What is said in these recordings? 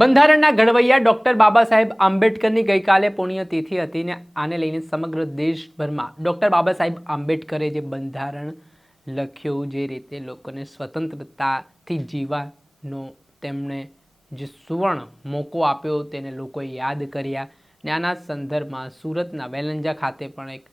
બંધારણના ઘડવૈયા ડૉક્ટર બાબા સાહેબ આંબેડકરની ગઈકાલે પુણ્યતિથિ હતી ને આને લઈને સમગ્ર દેશભરમાં ડૉક્ટર બાબા સાહેબ આંબેડકરે જે બંધારણ લખ્યું, જે રીતે લોકોને સ્વતંત્રતાથી જીવવાનો તેમણે જે સુવર્ણ મોકો આપ્યો તેને લોકોએ યાદ કર્યા ને આના સંદર્ભમાં સુરતના વેલંજા ખાતે પણ એક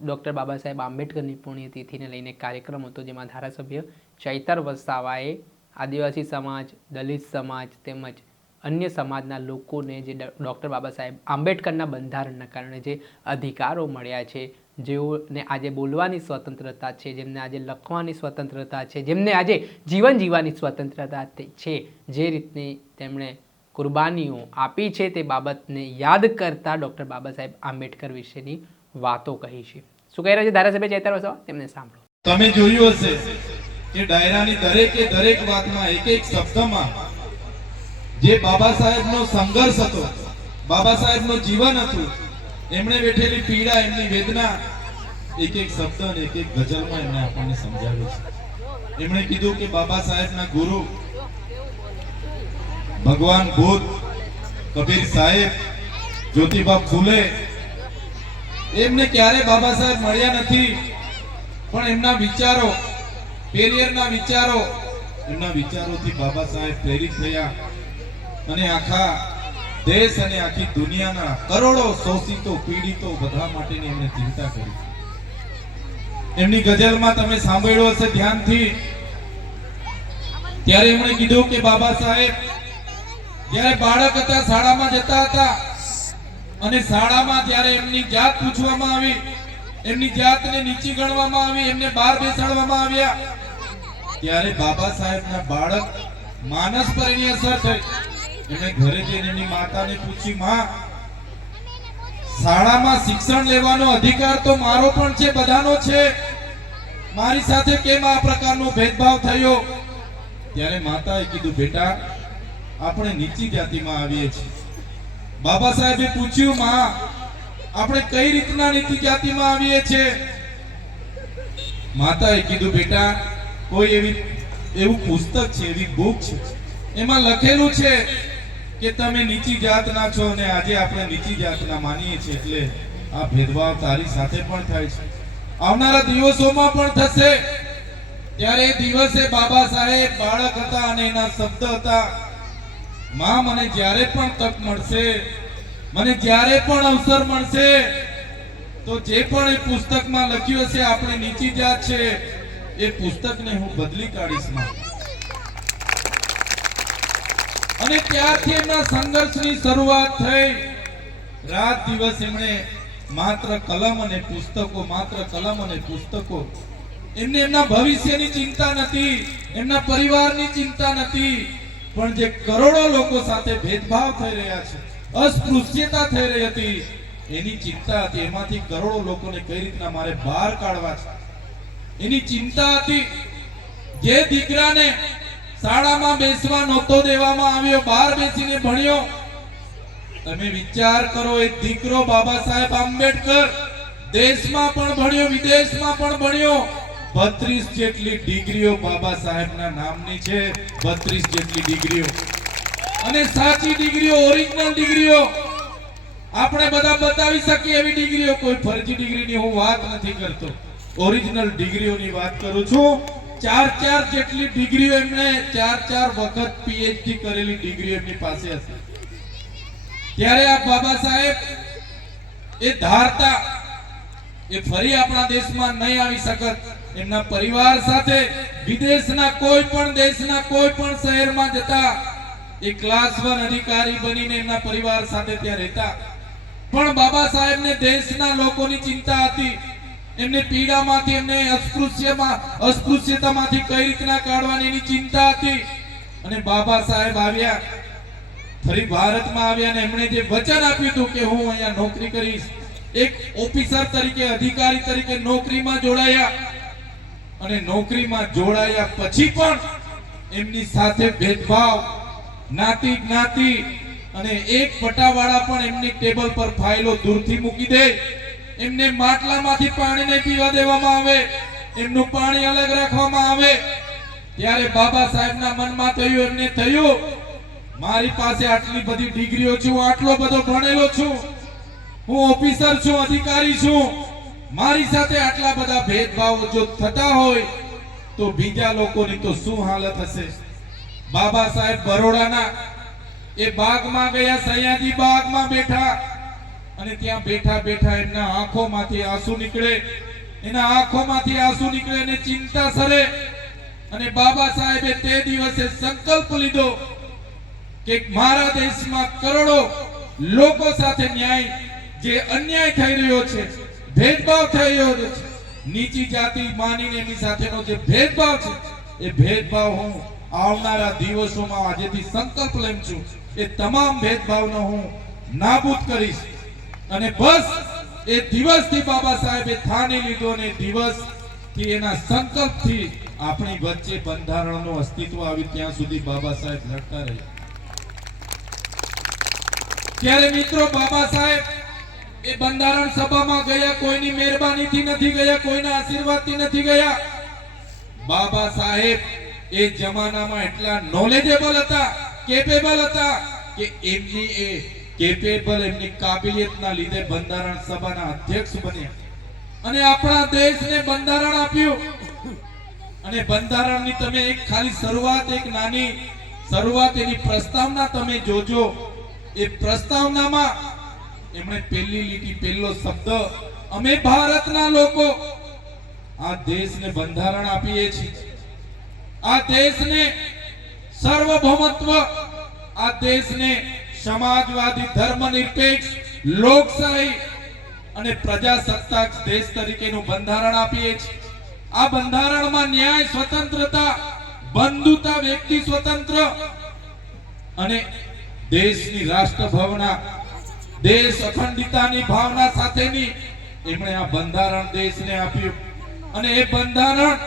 ડૉક્ટર બાબા સાહેબ આંબેડકરની પુણ્યતિથિને લઈને કાર્યક્રમ હતો, જેમાં ધારાસભ્ય ચૈતર વસાવાએ આદિવાસી સમાજ, દલિત સમાજ તેમજ અન્ય સમાજના લોકોને જે ડૉક્ટર બાબા સાહેબ આંબેડકરના બંધારણના કારણે જે અધિકારો મળ્યા છે, જેઓને આજે બોલવાની સ્વતંત્રતા છે, જેમને આજે લખવાની સ્વતંત્રતા છે, જેમને આજે જીવન જીવવાની સ્વતંત્રતા છે, જે રીતની તેમણે કુરબાનીઓ આપી છે તે બાબતને યાદ કરતા ડૉક્ટર બાબા સાહેબ આંબેડકર વિશેની વાતો કહી છે. શું કહી રહ્યા છે ધારાસભ્ય ચૈતર વસાવા, તેમને સાંભળો. તમે જોયું હશે કે ડાયરાની દરેક વાતમાં એક શબ્દમાં જે બાબા સાહેબનો સંઘર્ષ હતો, બાબા સાહેબનો જીવન હતું, એમણે વેઠેલી પીડા, એમની વેદના એક શબ્દ અને એક ગઝલમાં એમણે આપણને સમજાવ્યું છે. એમણે કીધું કે બાબા સાહેબના ગુરુ ભગવાન બુદ્ધ, કબીર સાહેબ, જ્યોતિબા ફૂલે એમને ક્યારે બાબા સાહેબ મળ્યા નથી, પણ એમના વિચારો, પેરિયરના વિચારો, એમના વિચારોથી બાબા સાહેબ પ્રેરિત થયા અને આખા દેશ અને આખી દુનિયાના કરોડો શોષિતો, પીડિતો બધા માટેની એમણે ચિંતા કરી. એમની ગઝલમાં તમે સાંભળ્યું હશે ધ્યાનથી, ત્યારે એમણે કીધું કે બાબા સાહેબ જ્યારે બાળક હતા, શાળામાં જતા હતા અને શાળામાં જ્યારે એમની જાત પૂછવામાં આવી, એમની જાતને નીચી ગણવામાં આવી, એમને બહાર બેસાડવામાં આવ્યા, ત્યારે બાબા સાહેબના બાળક માનસ પર એની અસર થઈ. એમણે ઘરે જઈને એની માતાને પૂછી, માં, શાળામાં શિક્ષણ લેવાનો અધિકાર તો મારો પણ છે, બધાનો છે, મારી સાથે કેમ આ પ્રકારનો ભેદભાવ થયો? ત્યારે માતાએ કીધું, બેટા, આપણે નીચી જાતિમાં આવીએ છીએ. બાબા સાહેબે પૂછ્યું, માં, આપણે કઈ રીતના નીચી જાતિમાં આવીએ છીએ? માતાએ કીધું, બેટા, કોઈ એવું પુસ્તક છે, એવી બુક છે, એમાં લખેલું છે કે તમે નીચી જાતના છો અને આજે આપણે નીચી જાતના માનીએ છીએ, એટલે આ ભેદભાવ તારી સાથે પણ થાય છે, આવનારા દિવસોમાં પણ થશે. ત્યારે એ દિવસે બાબા સાહેબ બાળક હતા અને એના શબ્દ હતા, માં, મને જ્યારે પણ તક મળશે, મને જ્યારે પણ અવસર મળશે, તો જે પણ એ પુસ્તકમાં લખ્યું હશે આપણે નીચી જાત છે, એ પુસ્તકને હું બદલી કાઢીશ માં. અને ત્યારથી એમના સંઘર્ષની શરૂઆત થઈ. રાત દિવસ એમણે માત્ર કલમ અને પુસ્તકો, માત્ર કલમ અને પુસ્તકો. એમને એમના ભવિષ્યની ચિંતા નથી, એમના પરિવારની ચિંતા નથી, પણ જે કરોડો લોકો સાથે ભેદભાવ થઈ રહ્યા છે, અસ્પૃશ્યતા થઈ રહી હતી, એની ચિંતા હતી. એમાંથી કરોડો લોકોને કઈ રીતના મારે બહાર કાઢવા છે, એની ચિંતા હતી. જે દીકરાને શાળામાં બેસવા નહોતો દેવામાં આવ્યો, બહાર બેસીને ભણ્યો, તમે વિચાર કરો, એ દીકરો બાબા સાહેબ આંબેડકર દેશમાં પણ ભણ્યો, વિદેશમાં પણ ભણ્યો, 32 જેટલી ડિગ્રીઓ બાબા સાહેબના નામની છે, 32 જેટલી ડિગ્રીઓ. અને સાચી ડિગ્રીઓ, ઓરિજિનલ ડિગ્રીઓ આપણે બધા બતાવી શકીએ એવી ડિગ્રીઓ, કોઈ ફરજી ડિગ્રીની હું વાત નથી કરતો, ઓરિજિનલ ડિગ્રીઓની વાત કરું છું. 4 જેટલી ડિગ્રીઓ, એમણે 4 વખત પીએચડી કરેલી ડિગ્રીઓ એમની પાસે હશે. ત્યારે આ બાબા સાહેબ એ ધારતા એ ફરી આપણા દેશમાં નહીં આવી શકત. એમના પરિવાર સાથે વિદેશના કોઈ પણ દેશના કોઈ પણ શહેરમાં જતા, એ ક્લાસ 1 અધિકારી બનીને એમના પરિવાર સાથે ત્યાં રહેતા. પણ બાબા સાહેબને દેશના લોકોની ચિંતા હતી, એમને પીડામાંથી, એમને અસ્પૃશ્યતામાંથી કઈ રીતના કાઢવાની એની ચિંતા હતી. અને બાબા સાહેબ આવ્યા, ફરી ભારતમાં આવ્યા અને એમણે જે વચન આપ્યું હતું કે હું અહીંયા નોકરી કરીશ, એક ઓફિસર તરીકે, અધિકારી તરીકે નોકરીમાં જોડાયા. અને નોકરીમાં જોડાયા પછી પણ એમની સાથે ભેદભાવ, જ્ઞાતિ જ્ઞાતિ અને એક પટાવાળા પણ એમની ટેબલ પર ફાઇલો દૂરથી મૂકી દે, એમને માટલામાંથી પાણી નહીં પીવા દેવામાં આવે, એમનું પાણી અલગ રાખવામાં આવે. ત્યારે બાબા સાહેબના મનમાં થયું, એમને થયું, મારી પાસે આટલી બધી ડિગ્રીઓ છે, હું આટલો બધો ભણેલો છું, હું ઓફિસર છું, અધિકારી છું, મારી સાથે આટલા બધા ભેદભાવ જો થતા હોય તો બીજા લોકોની તો શું હાલત હશે? બાબા સાહેબ બરોડાના એ બાગમાં ગયા, સયાજી બાગમાં બેઠા, અને ત્યાં બેઠા બેઠા એમના આંખોમાંથી આંસુ નીકળે, એના આંખોમાંથી આંસુ નીકળે અને ચિંતા સરે. અને બાબા સાહેબે તે દિવસે સંકલ્પ લીધો કે મારા દેશમાં કરોડો લોકો સાથે ન્યાય, જે અન્યાય થઈ રહ્યો છે, ભેદભાવ થઈ રહ્યો છે, નીચી જાતિ માનીને એની સાથેનો જે ભેદભાવ છે, એ ભેદભાવ હું આવનારા દિવસોમાં આજેથી સંકલ્પ લઉં છું, એ તમામ ભેદભાવનો હું નાબૂદ કરીશ. અને બસ એ દિવસથી બાબા સાહેબે ઠાની લીધો, અને દિવસથી એના સંકલ્પથી આપણી વચ્ચે બંધારણનું અસ્તિત્વ આવ્યું ત્યાં સુધી બાબા સાહેબ લડતા રહ્યા. ત્યારે મિત્રો બાબા સાહેબ એ બંધારણ સભામાં ગયા, કોઈની મહેરબાનીથી નથી ગયા, કોઈના આશીર્વાદથી નથી ગયા. બાબા સાહેબ એ જમાનામાં એટલા નોલેજેબલ હતા, કેપેબલ હતા કે એમની એ કેપેબલ, એમની કાબિલિયતના લીધે બંધારણ સભાના અધ્યક્ષ બન્યા અને આપણા દેશને બંધારણ આપ્યું. અને બંધારણની તમે એક ખાલી શરૂઆત, એક નાની શરૂઆત, એની પ્રસ્તાવના તમે જોજો. એ પ્રસ્તાવનામાં એમણે પહેલી લીટી, પહેલો શબ્દ, અમે ભારતના લોકો આ દેશને બંધારણ આપીએ છીએ, આ દેશને સર્વભૌમત્વ, આ દેશને સમાજવાદી, ધર્મનિરપેક્ષ, લોકશાહી અને પ્રજાસત્તાક દેશ તરીકેનું બંધારણ આપીએ છીએ. આ બંધારણમાં ન્યાય, સ્વતંત્રતા, બંધુતા, વ્યક્તિ સ્વતંત્ર અને દેશની રાષ્ટ્રભાવના, દેશ અખંડિતતાની ભાવના સાથેની એમણે આ બંધારણ દેશને આપ્યું. અને એ બંધારણ,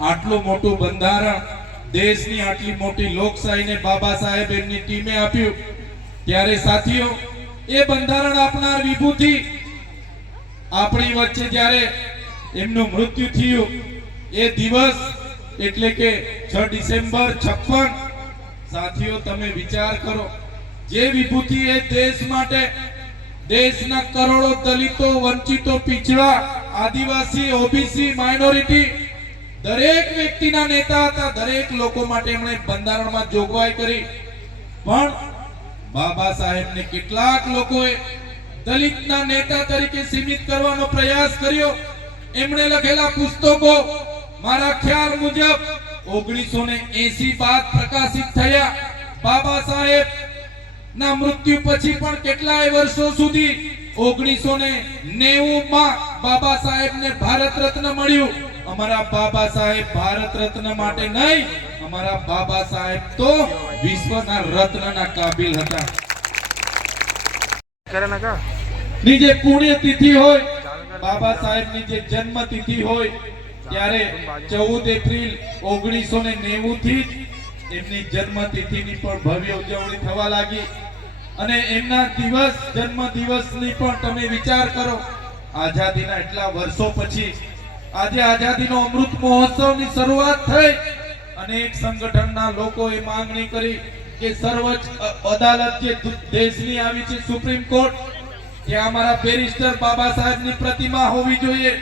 આટલું મોટું બંધારણ, દેશની આટલી મોટી લોકશાહીને બાબા સાહેબ એમની ટીમે આપ્યું. ત્યારે સાથીઓ, એ બંધારણ આપનાર વિભૂતિ આપણી વચ્ચે જ્યારે એમનું મૃત્યુ થયું, એ દિવસ એટલે કે 6 ડિસેમ્બર 56. સાથીઓ, તમે વિચાર કરો, જે વિભૂતિ એ દેશ માટે, દેશના કરોડો દલિતો, વંચિતો, પીછડા, આદિવાસી, ઓબીસી, માઇનોરિટી, દરેક વ્યક્તિના નેતા હતા. દરેક લોકો માટે એમણે બંધારણમાં જોગવાઈ કરી. પણ બાબા સાહેબને કેટલાક લોકોએ દલિતના નેતા તરીકે સીમિત કરવાનો પ્રયાસ કર્યો. એમણે લખેલા પુસ્તકો મારા ખ્યાલ મુજબ 1980 બાદ પ્રકાશિત થયા. બાબા સાહેબ ના મૃત્યુ પછી પણ કેટલાય વર્ષો સુધી 1990 માં બાબા સાહેબને ભારત રત્ન મળ્યું. અમારા બાબા સાહેબ ભારત રત્ન માટે નહીં, અમારા બાબા સાહેબ તો વિશ્વના રત્નના કાબિલ હતા. ની જે પુણ્યતિથિ હોય, બાબા સાહેબની જે જન્મ તિથિ હોય, ત્યારે 14 એપ્રિલ 1990 થી જ એમની જન્મ તિથિની પણ ભવ્ય ઉજવણી થવા લાગી. અને એમના જન્મ દિવસની પણ તમે વિચાર કરો, આઝાદીના એટલા વર્ષો પછી આજે આઝાદીનો અમૃત મહોત્સવની શરૂઆત થઈ. અનેક સંગઠનના લોકોએ માંગણી કરી કે સર્વોચ્ચ અદાલત જે દેશની આવી છે, સુપ્રીમ કોર્ટ, ત્યાં અમારા બેરિસ્ટર બાબા સાહેબની પ્રતિમા હોવી જોઈએ.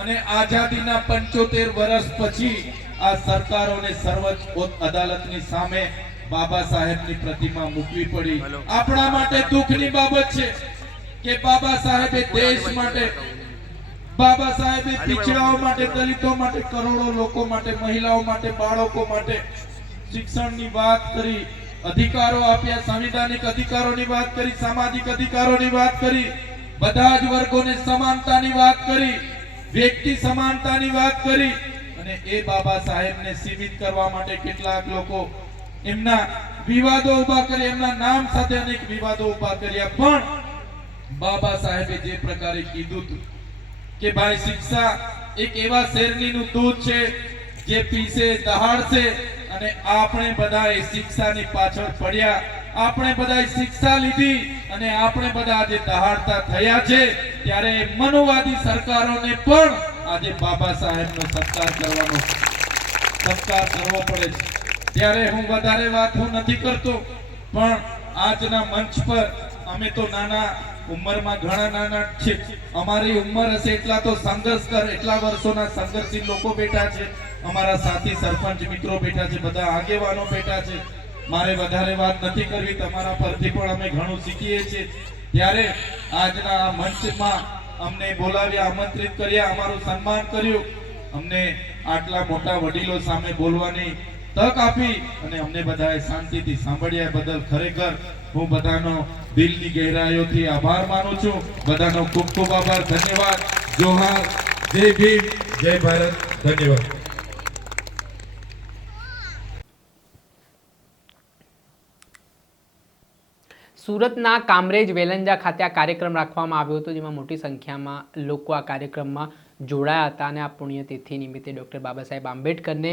અને આઝાદીના 75 વર્ષ પછી આ સરકારોને સર્વોચ્ચ અદાલતની સામે બાબા સાહેબની પ્રતિમા મૂકવી પડી. આપણા માટે દુઃખની બાબત છે કે બાબા સાહેબે દેશ માટે, બાબા સાહેબે પીછડાઓ માટે, દલિતો માટે, કરોડો લોકો માટે, મહિલાઓ માટે, બાળકો માટે શિક્ષણની વાત કરી, અધિકારો આપ્યા, સંવિધાનિક અધિકારોની વાત કરી, સામાજિક અધિકારોની વાત કરી, બધા જ વર્ગોને સમાનતાની વાત કરી, વ્યક્તિ સમાનતાની વાત કરી. અને એ બાબા સાહેબને સીમિત કરવા માટે કેટલાક લોકો એમના વિવાદો ઉભા કરી, એમના નામ સાથે અનેક વિવાદો ઉભા કર્યા. પણ બાબા સાહેબે જે પ્રકારે કીધું હતું કે ભાઈ, શિક્ષા એક એવા શેરડીનું દૂધ છે જે પીસે દહાડશે. અને આપણે બધા એ શિક્ષાની પાછળ પડ્યા, આપણે બધા શિક્ષા લીધી અને આપણે બધા આજે દહાડતા થયા છે. ત્યારે મનુવાદી સરકારોને પણ આજે બાબા સાહેબનો સત્કાર કરવો પડે છે. ત્યારે હું વધારે વાત નથી કરતો, પણ આજના મંચ પર અમે તો નાના ઉંમરમાં ઘણા નાના છે, અમારી ઉંમર હશે એટલા તો સંઘર્ષ કર, એટલા વર્ષોના સંઘર્ષી લોકો બેઠા છે, અમારા સાથી સરપંચ મિત્રો બેઠા છે, બધા આગેવાનો બેઠા છે. મારે વધારે વાત નથી કરવી, તમારા પરથી પણ અમે ઘણું શીખીએ છીએ. ત્યારે આજના આ મંચમાં અમને બોલાવ્યા, આમંત્રિત કર્યા, અમારું સન્માન કર્યું, અમને આટલા મોટા વડીલો સામે બોલવાની તક આપી અને અમને બધાએ શાંતિથી સાંભળ્યા બદલ ખરેખર હું બધાનો દિલની ગહેરાઈઓથી આભાર માનું છું. બધાનો ખૂબ ખૂબ આભાર, ધન્યવાદ. જોહાર, જય ભીમ, જય ભારત, ધન્યવાદ. સુરતના કામરેજ વેલંજા ખાતે આ કાર્યક્રમ રાખવામાં આવ્યો હતો, જેમાં મોટી સંખ્યામાં લોકો આ કાર્યક્રમમાં જોડાયા હતા અને આ પુણ્યતિથિ નિમિત્તે ડૉક્ટર બાબા સાહેબ આંબેડકરને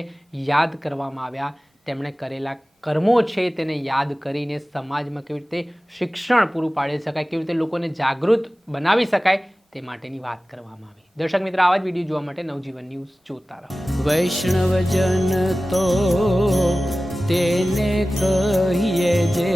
યાદ કરવામાં આવ્યા. તેમણે કરેલા કર્મો છે તેને યાદ કરીને સમાજમાં કેવી રીતે શિક્ષણ પૂરું પાડી શકાય, કેવી રીતે લોકોને જાગૃત બનાવી શકાય તે માટેની વાત કરવામાં આવી. દર્શક મિત્ર, આવા જ વિડીયો જોવા માટે નવજીવન ન્યૂઝ જોતા રહો. વૈષ્ણવજન તો તેને કહીએ જે